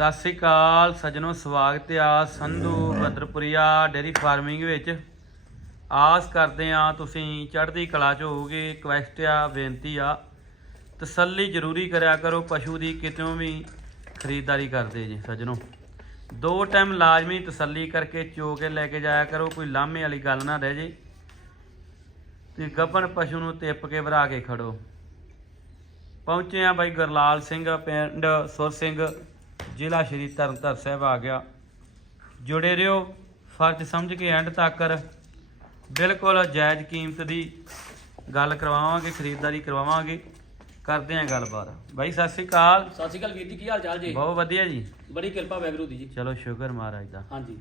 ਸਤਿ ਸ੍ਰੀ ਅਕਾਲ, ਸਜਣੋ, ਸਵਾਗਤ ਆ Sandhu Badarpuria dairy farming ਵਿੱਚ। ਆਸ ਕਰਦੇ ਆ ਤੁਸੀਂ ਚੜ੍ਹਦੀ ਕਲਾ ਚ ਹੋਵੋਗੇ, ਰਿਕਵੈਸਟ ਆ, ਬੇਨਤੀ ਆ, ਤਸੱਲੀ ਜ਼ਰੂਰੀ ਕਰਿਆ ਕਰੋ, ਪਸ਼ੂ ਦੀ ਕਿਤੋਂ ਵੀ ਖਰੀਦਦਾਰੀ ਕਰਦੇ ਜੀ, ਸਜਣੋ। ਦੋ ਟਾਈਮ ਲਾਜ਼ਮੀ ਤਸੱਲੀ ਕਰਕੇ ਚੋ ਕੇ ਲੈ ਕੇ ਜਾਇਆ ਕਰੋ, ਕੋਈ ਲਾਮੇ ਵਾਲੀ ਗੱਲ ਨਾ ਰਹਿ ਜੇ। ਤੇ ਗੱਭਣ ਪਸ਼ੂ ਨੂੰ ਤਿੱਪ ਕੇ ਵਰਾ ਕੇ ਖੜੋ। ਪਹੁੰਚੇ ਆ ਬਾਈ ਗੁਰਲਾਲ ਸਿੰਘ, ਪਿੰਡ ਸੁਰ ਸਿੰਘ। ਜ਼ਿਲ੍ਹਾ ਸ਼੍ਰੀ ਤਰਨਤਾਰਨ ਸਾਹਿਬ ਆ ਗਿਆ। ਜੁੜੇ ਰਹੋ ਫਰਜ਼ ਸਮਝ ਕੇ ਐਂਡ ਤੱਕ। ਬਿਲਕੁਲ ਜਾਇਜ਼ ਕੀਮਤ ਦੀ ਗੱਲ ਕਰਵਾਵਾਂਗੇ ਖਰੀਦਦਾਰੀ ਕਰਵਾਵਾਂਗੇ। ਕਰਦੇ ਆਂ ਗੱਲਬਾਤ। ਬਾਈ ਸਤਿ ਸ੍ਰੀ ਅਕਾਲ। ਸਤਿ ਸ਼੍ਰੀ ਅਕਾਲ ਵੀਰ ਜੀ ਕੀ ਹਾਲ ਚਾਲ ਜੀ? ਬਹੁਤ ਵਧੀਆ ਜੀ। ਬੜੀ ਕਿਰਪਾ ਵੈਗਰੂ ਦੀ ਜੀ। ਚਲੋ ਸ਼ੁਕਰ ਮਹਾਰਾਜ ਦਾ। ਹਾਂਜੀ।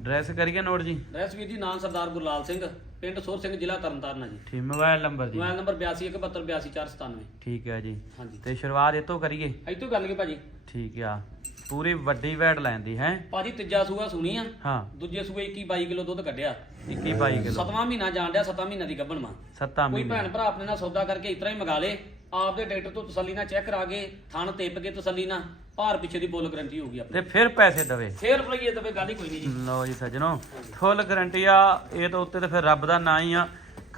ਡਰੈਸ ਕਰੀਏ ਨੋਟ ਜੀ? ਰੈਸ ਵੀਰ ਜੀ ਨਾਮ ਸਰਦਾਰ ਗੁਰਲਾਲ ਸਿੰਘ ਪਿੰਡ ਸੋਰ ਸਿੰਘ ਜ਼ਿਲ੍ਹਾ ਤਰਨਤਾਰਨ ਹੈ ਜੀ। ਠੀਕ ਮੋਬਾਈਲ ਨੰਬਰ ਜੀ। ਮੋਬਾਈਲ ਨੰਬਰ 8217282497 ਠੀਕ ਹੈ ਜੀ। ਹਾਂਜੀ। ਤੇ ਸ਼ੁਰੂਆਤ ਇਹ ਤੋਂ ਕਰੀਏ? ਇੱਥੋਂ ਕਰ ਲਈਏ ਭਾਜੀ। ਠੀਕ ਆ। ਪੂਰੀ ਵੱਡੀ ਵੈਟ ਲੈਂਦੀ ਹੈ। ਭਾਜੀ ਤੀਜਾ ਸੂਆ ਸੁਣੀ ਆ? ਹਾਂ। ਦੂਜੇ ਸੂਏ 21 22 ਕਿਲੋ ਦੁੱਧ ਕੱਢਿਆ। 21 22 ਕਿਲੋ। ਸਤਵਾਂ ਮਹੀਨਾ ਜਾਣ ਡਿਆ ਸੱਤਾਂ ਮਹੀਨਾ ਦੀ ਗੱਭਣ ਮਾਂ ਸੱਤਾਂ ਕੋਈ ਮਹੀਨੇ। ਭੈਣ ਭਰਾ ਆਪਣੇ ਨਾਲ ਸੌਦਾ ਕਰਕੇ ਇਤਰਾ ਹੀ ਮੰਗਾ ਲੇ। ਆਪਦੇ ਟਰੈਕਟਰ ਤੋਂ ਤਸੱਲੀ ਨਾਲ ਚੈੱਕ ਕਰਾ ਕੇ ਥਣ ਤਿੱਪ ਕੇ ਤਸੱਲੀ ਨਾਲ ਭਾਰ ਪਿੱਛੇ ਦੀ ਬੋਲ ਗਰੰਟੀ ਹੋਊਗੀ ਆਪਣੀ। ਤੇ ਫਿਰ ਪੈਸੇ ਦਵੇ। ਫੇਰ ਰੁਪਈਏ ਤੇ ਗੱਲ ਹੀ ਕੋਈ ਨਹੀਂ ਜੀ। ਲਓ ਜੀ ਸੱਜਣੋ ਫੁੱਲ ਗਰੰਟੀ ਆ ਇਹ ਤਾਂ ਉੱਤੇ ਤੇ ਫਿਰ ਰੱਬ ਦਾ ਨਾਂ ਹੀ ਆ।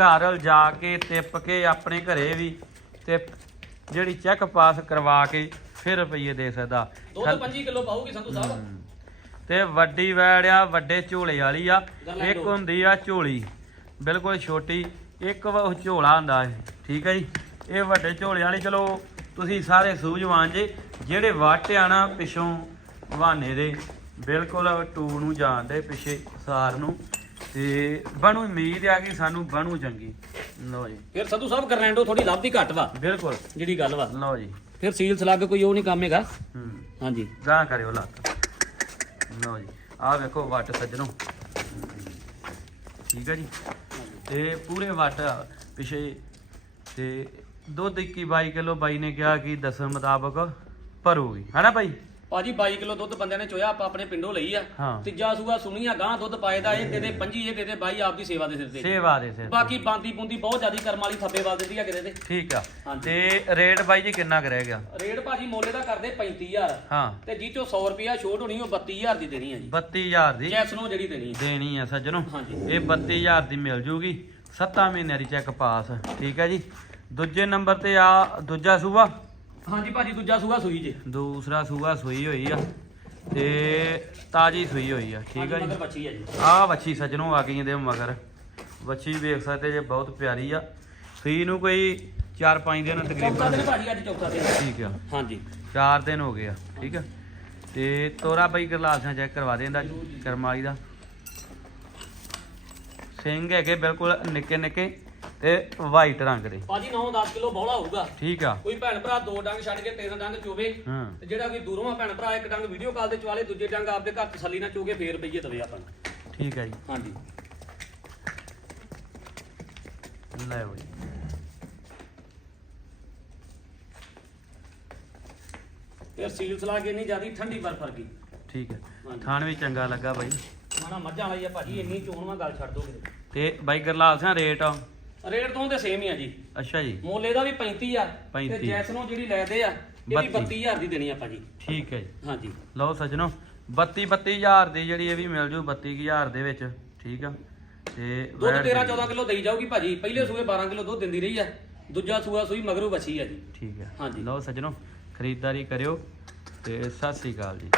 ਘਰ ਜਾ ਕੇ ਤਿੱਪ ਕੇ ਆਪਣੇ ਘਰੇ ਵੀ ਤੇ ਜਿਹੜੀ ਚੈੱਕ ਪਾਸ ਕਰਵਾ ਕੇ ਫਿਰ ਰੁਪਈਏ ਦੇ ਸਕਦਾ। ਦੁੱਧ 25 ਕਿਲੋ ਪਾਊਗੀ ਸੰਧੂ ਸਾਹਿਬ। ਤੇ ਵੱਡੀ ਵੈੜ ਆ ਵੱਡੇ ਝੋਲੇ ਵਾਲੀ ਆ। ਇੱਕ। ਹੁੰਦੀ ਆ ਝੋਲੀ ਬਿਲਕੁਲ ਛੋਟੀ। ਇੱਕ ਉਹ ਝੋਲਾ ਹੁੰਦਾ ਹੈ ਠੀਕ ਹੈ ਜੀ? ਇਹ ਵੱਡੇ ਝੋਲੇ ਵਾਲੀ ਚਲੋ ਤੁਸੀਂ ਸਾਰੇ ਸੂਝਵਾਨ ਜੇ ਜਿਹੜੇ ਵਾਟ ਆ ਨਾ ਪਿਛੋਂ ਵਾਨੇ ਦੇ ਬਿਲਕੁਲ ਟੂ ਨੂੰ ਜਾਣਦੇ ਪਿਛੇ ਸਾਰ ਨੂੰ। ਤੇ ਬਣੂ ਉਮੀਦ ਆ ਕਿ ਸਾਨੂੰ ਬਣੂ ਚੰਗੀ। ਲਓ ਜੀ। ਫਿਰ ਸੰਧੂ ਸਾਹਿਬ ਗਰਲੈਂਡੋ ਥੋੜੀ ਲੱਭਦੀ ਘੱਟ ਵਾ। ਬਿਲਕੁਲ। ਜਿਹੜੀ ਗੱਲ ਵਾ। ਲਓ ਜੀ। ਫਿਰ ਸੀਲ ਸਲੱਗ ਕੋਈ ਉਹ ਨਹੀਂ ਕੰਮ ਹੈਗਾ। ਹੂੰ। ਹਾਂਜੀ। ਗਾਂ ਕਰਿਓ ਲੱਤ। ਲਓ ਜੀ। ਆਹ ਵੇਖੋ ਵੱਟ ਸੱਜਣੋ। ਠੀਕ ਹੈ ਜੀ। ਤੇ ਪੂਰੇ ਵੱਟ ਪਿਛੇ। ਤੇ ਦੁੱਧ 21 22 ਕਿਲੋ ਬਾਈ ਨੇ ਕਿਹਾ ਕਿ ਦੱਸਣ ਮੁਤਾਬਕ ਭਰੂਗੀ। ਹੈਨਾ ਬਾਈ? ਭਾਜੀ 22 ਕਿਲੋ ਦੁੱਧ ਬੰਦਿਆਂ ਨੇ ਚੋਇਆ ਆਪਾਂ ਆਪਣੇ ਪਿੰਡੋਂ ਲਈ ਆ। ਹਾਂ। ਤੀਜਾ ਸੂਆ ਸੁਣੀਆ ਗਾਂ ਦੁੱਧ ਪਾਏ ਦਾ ਇਹ ਦੇ ਦੇ ਪੰਜੀ ਇਹ ਦੇ ਦੇ ਬਾਈ ਆਪਦੀ ਸੇਵਾ ਦੇ ਸਿਰ ਤੇ। ਸੇਵਾ ਦੇ ਸਿਰ ਬਾਕੀ ਬਾਂਦੀ ਬੁੰਦੀ ਬਹੁਤ ਜ਼ਿਆਦੀ ਕਰਮ ਵਾਲੀ ਥੱਬੇ ਵੱਲ ਦਿੰਦੀ ਆ ਕਿਤੇ ਤੇ। ਠੀਕ ਆ। ਹਾਂਜੀ। ਤੇ ਰੇਟ ਬਾਈ ਜੀ ਕਿੰਨਾ ਕੁ ਰਹਿ ਗਿਆ? ਰੇਟ ਭਾਜੀ ਮੋਲੇ ਦਾ ਕਰਦੇ 35000 ਹਾਂ। ਤੇ ਜੀ ਚੋਂ 100 ਰੁਪਿਆ ਛੋਟ ਹੋਣੀ ਉਹ 32000 ਦੀ ਦੇਣੀ ਆ ਜੀ। 32000 ਦੀ? ਜੈਸ ਨੂੰ ਜਿਹੜੀ ਦੇਣੀ ਆ। ਦੇਣੀ ਆ ਸੱਜਣੋ। ਹਾਂਜੀ। ਇਹ 32000 ਦੀ ਮਿਲ ਜੂਗੀ। 7 ਮਹੀਨਿਆਂ ਦੀ ਚੈੱਕ ਪਾਸ। ਠੀਕ ਹੈ ਜੀ। ਦੂਜੇ ਨੰਬਰ ਤੇ ਆ ਦੂਜਾ ਸੂਆ। ਹਾਂਜੀ ਭਾਜੀ ਦੂਜਾ ਸੂਆ ਸੂਈ ਜੇ। ਦੂਸਰਾ ਸੂਆ ਸੂਈ ਹੋਈ ਆ ਤੇ ਤਾਜੀ ਸੂਈ ਹੋਈ ਆ ਠੀਕ ਆ ਜੀ? ਬੱਚੀ ਆ ਜੀ। ਆਹ ਵੱਛੀ ਸੱਜਣੋਂ ਆ ਗਈ ਇਹਦੇ ਮਗਰ। ਵੱਛੀ ਵੇਖ ਸਕਦੇ ਜੇ ਬਹੁਤ ਪਿਆਰੀ ਆ। ਸੂਈ ਨੂੰ ਕੋਈ 4-5 ਦਿਨ ਚੌਥਾ ਤਕਰੀਬਨ ਦਿਨ ਭਾਜੀ ਅੱਜ ਚੌਥਾ ਦਿਨ। ਠੀਕ ਆ। ਹਾਂਜੀ। 4 ਦਿਨ ਹੋ ਗਏ ਆ ਠੀਕ ਆ। ਤੇ ਤੋਰਾ ਬਾਈ ਗਰਲਾਸਾਂ ਚੈੱਕ ਕਰਵਾ ਦੇ ਇਹਦਾ ਕਰਮਾਲੀ ਦਾ। ਸਿੰਘ ਹੈਗੇ ਬਿਲਕੁਲ ਨਿੱਕੇ ਨਿੱਕੇ ਤੇ ਵਾਈਟ ਰੰਗ ਦੇ। ਭਾਜੀ 9-10 ਕਿਲੋ ਬੌਲਾ ਹੋਊਗਾ। ਠੀਕ ਆ। ਕੋਈ ਭੈਣ ਭਰਾ ਦੋ ਡੰਗ ਛੱਡ ਕੇ ਤਿੰਨ ਡੰਗ ਚੋਵੇ ਹਾਂ। ਤੇ ਜਿਹੜਾ ਕੋਈ ਦੂਰੋਂ ਆ ਭੈਣ ਭਰਾ ਇੱਕ ਡੰਗ ਵੀਡੀਓ ਕਾਲ ਤੇ ਚਵਾਲੇ ਦੂਜੇ ਡੰਗ ਆਪਦੇ ਘਰ ਤਸੱਲੀ ਨਾਲ ਚੋਗੇ ਫੇਰ ਰੁਪਈਏ ਦਵੇ ਆਪਾਂ ਨੂੰ। ਠੀਕ ਆ ਜੀ। ਹਾਂਜੀ। ਲੈ ਬਈ। ਫਿਰ ਸੀਲ ਸਲਾ ਕੇ ਨਹੀਂ ਜਿਆਦੀ ਠੰਡੀ ਬਰਫ ਵਰਗੀ। ਠੀਕ ਹੈ। ਖਾਣ ਵੀ ਚੰਗਾ ਲੱਗਾ ਬਾਈ। ਮਾਣਾ ਮੱਝਾਂ ਵਾਲੀ ਆ ਭਾਜੀ ਇੰਨੀ ਚੋਣਵਾ ਗੱਲ ਛੱਡ ਦੋ ਤੇ ਬਾਈ ਗਰਲਾਲ ਸਿੰਘ ਰੇਟ ਰੇਟ ਤੋਂ ਤੇ ਸੇਮ ਹੀ ਆ ਜੀ। ਅੱਛਾ ਜੀ। ਮੋਲੇ ਦਾ ਵੀ 35 ਆ 35 ਤੇ ਜੈਸ ਨੂੰ ਜਿਹੜੀ ਲੈਦੇ ਆ ਇਹ ਵੀ 32 32000 ਦੀ ਦੇਣੀ ਆਪਾਂ ਜੀ। ਠੀਕ ਹੈ ਜੀ। ਹਾਂਜੀ। ਲਓ ਸੱਜਣੋ 32 32000 ਦੀ ਜਿਹੜੀ ਇਹ ਵੀ ਮਿਲ ਜੂ 32000 ਦੇ ਵਿੱਚ ਠੀਕ ਆ। ਤੇ ਦੁੱਧ ਵੈਟ 13 14 ਕਿਲੋ ਦੇਈ ਜਾਊਗੀ ਭਾਜੀ। ਪਹਿਲੇ ਸੂਏ 12 ਕਿਲੋ ਦੁੱਧ ਦਿੰਦੀ ਰਹੀ ਆ। ਦੂਜਾ ਸੂਆ ਸੂਈ ਮਗਰੋਂ ਬਚੀ ਆ ਜੀ। ਠੀਕ ਹੈ ਹਾਂਜੀ। ਲਓ ਸੱਜਣੋ ਖਰੀਦਦਾਰੀ ਕਰਿਓ। ਤੇ ਸਤਿ ਸ੍ਰੀ ਅਕਾਲ ਜੀ।